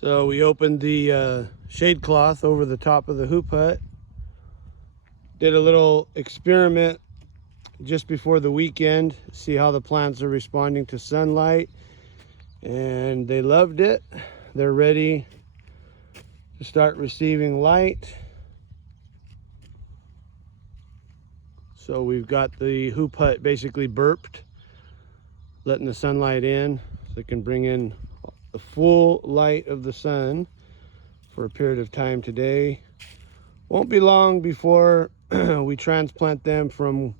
So we opened the shade cloth over the top of the hoop hut. Did a little experiment just before the weekend, see how the plants are responding to sunlight, and they loved it. They're ready to start receiving light. So we've got the hoop hut basically burped, letting the sunlight in so it can bring in the full light of the sun for a period of time today. Won't be long before we transplant them from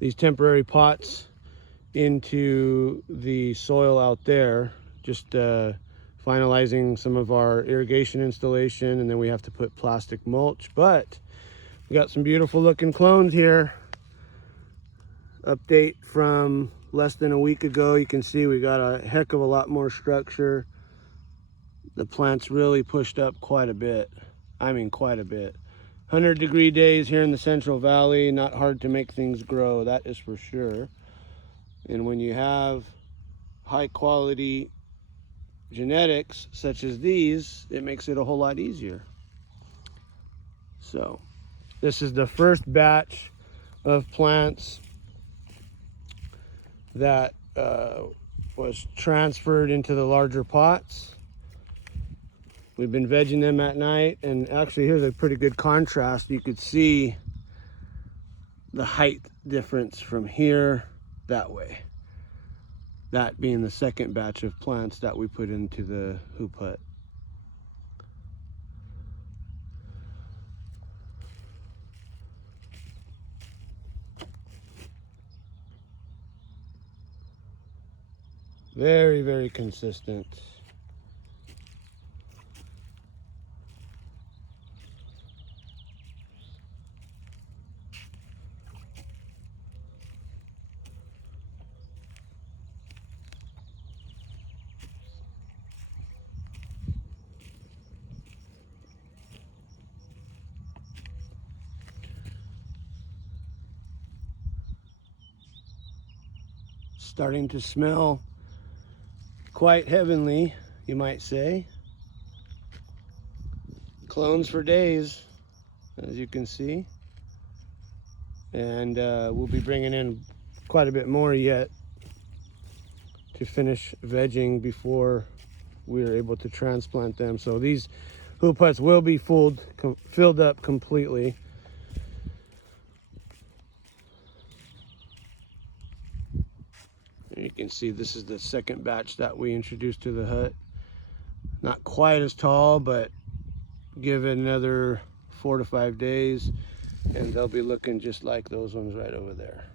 these temporary pots into the soil out there. Just finalizing some of our irrigation installation, and then we have to put plastic mulch. But we got some beautiful looking clones here. Update from less than a week ago. You can see we got a heck of a lot more structure. The plants really pushed up quite a bit. I mean, quite a bit. 100-degree days here in the Central Valley, not hard to make things grow, that is for sure. And when you have high quality genetics such as these, it makes it a whole lot easier. So this is the first batch of plants that was transferred into the larger pots. We've been vegging them at night, and actually here's a pretty good contrast. You could see the height difference from here that way. That being the second batch of plants that we put into the hoop hut. Very, very consistent. Starting to smell quite heavenly, you might say. Clones for days, as you can see. And we'll be bringing in quite a bit more yet to finish vegging before we're able to transplant them. So these hoop huts will be filled up completely. You can see this is the second batch that we introduced to the hut. Not quite as tall, but give it another 4 to 5 days and they'll be looking just like those ones right over there.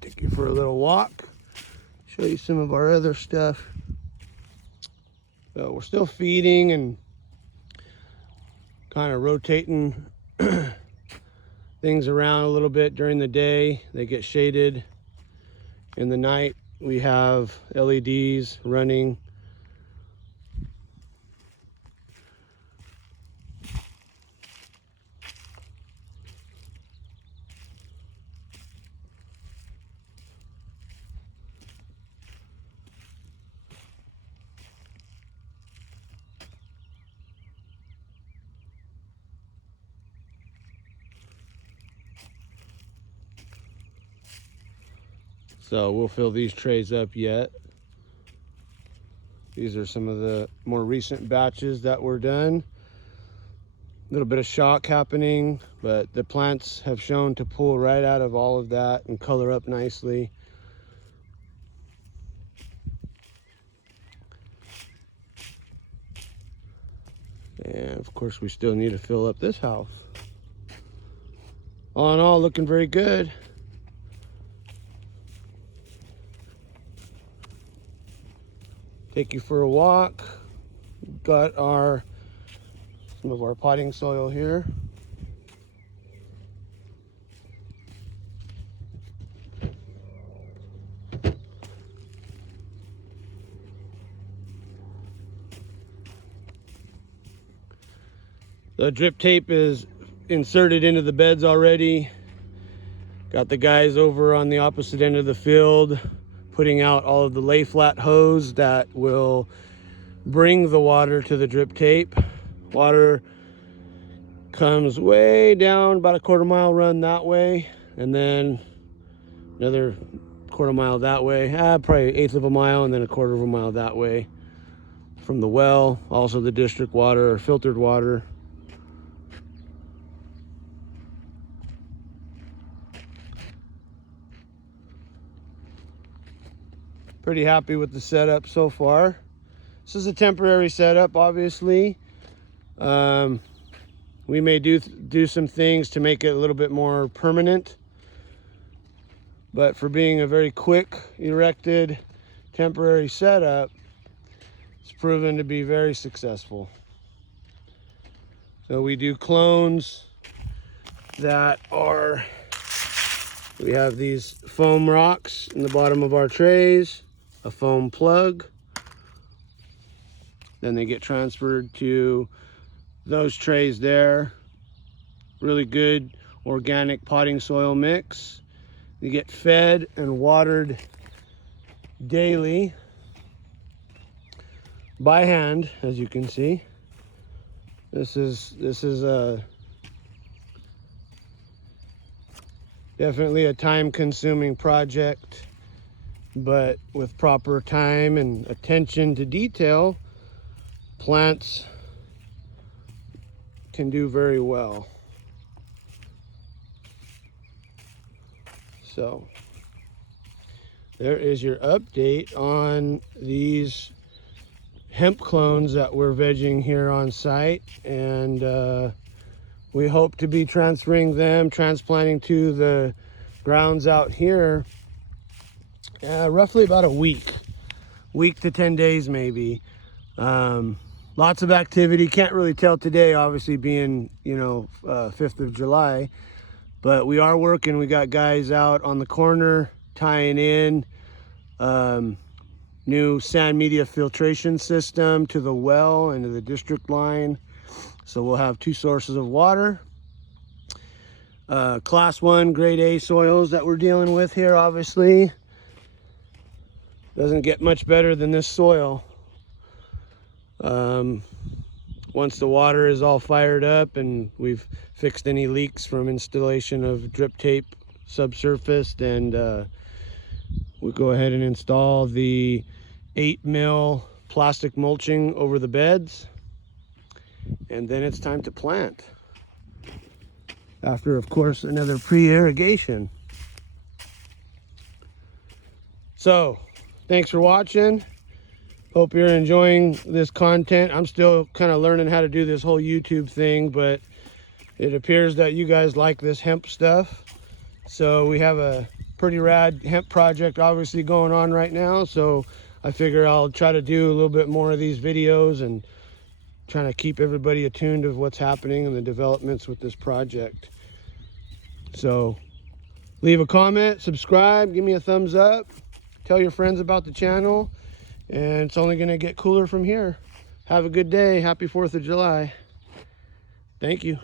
Take you for a little walk, show you some of our other stuff. So we're still feeding and kind of rotating things around a little bit during the day. They get shaded. In the night, we have LEDs running. So we'll fill these trays up yet. These are some of the more recent batches that were done. A little bit of shock happening, but the plants have shown to pull right out of all of that and color up nicely. And of course, we still need to fill up this house. All in all, looking very good. Take you for a walk. Got some of our potting soil here. The drip tape is inserted into the beds already. Got the guys over on the opposite end of the field putting out all of the lay flat hose that will bring the water to the drip tape. Water comes way down, about a quarter-mile run that way, and then another quarter-mile that way, probably 1/8 of a mile, and then a 1/4 of a mile that way from the well. Also the district water or filtered water. Pretty happy with the setup so far. This is a temporary setup, obviously. We may do some things to make it a little bit more permanent, but for being a very quick erected temporary setup, it's proven to be very successful. So we do clones that are, we have these foam rocks in the bottom of our trays, a foam plug, then they get transferred to those trays there. Really good organic potting soil mix. They get fed and watered daily by hand, as you can see. This is definitely a time-consuming project, but with proper time and attention to detail, plants can do very well. So there is your update on these hemp clones that we're vegging here on site, and we hope to be transferring them, transplanting to the grounds out here roughly about a week to 10 days maybe. Lots of activity. Can't really tell today, obviously being 5th of July, but we are working. We got guys out on the corner tying in new sand media filtration system to the well and to the district line, so we'll have 2 sources of water. Class 1 grade A soils that we're dealing with here, obviously doesn't get much better than this soil. Once the water is all fired up and we've fixed any leaks from installation of drip tape subsurfaced, and we'll go ahead and install the 8 mil plastic mulching over the beds, and then it's time to plant. After, of course, another pre-irrigation. So, thanks for watching. Hope you're enjoying this content. I'm still kind of learning how to do this whole YouTube thing, but it appears that you guys like this hemp stuff. So we have a pretty rad hemp project obviously going on right now. So I figure I'll try to do a little bit more of these videos and trying to keep everybody attuned of what's happening and the developments with this project. So leave a comment, subscribe, give me a thumbs up, tell your friends about the channel. And it's only going to get cooler from here. Have a good day. Happy 4th of July. Thank you.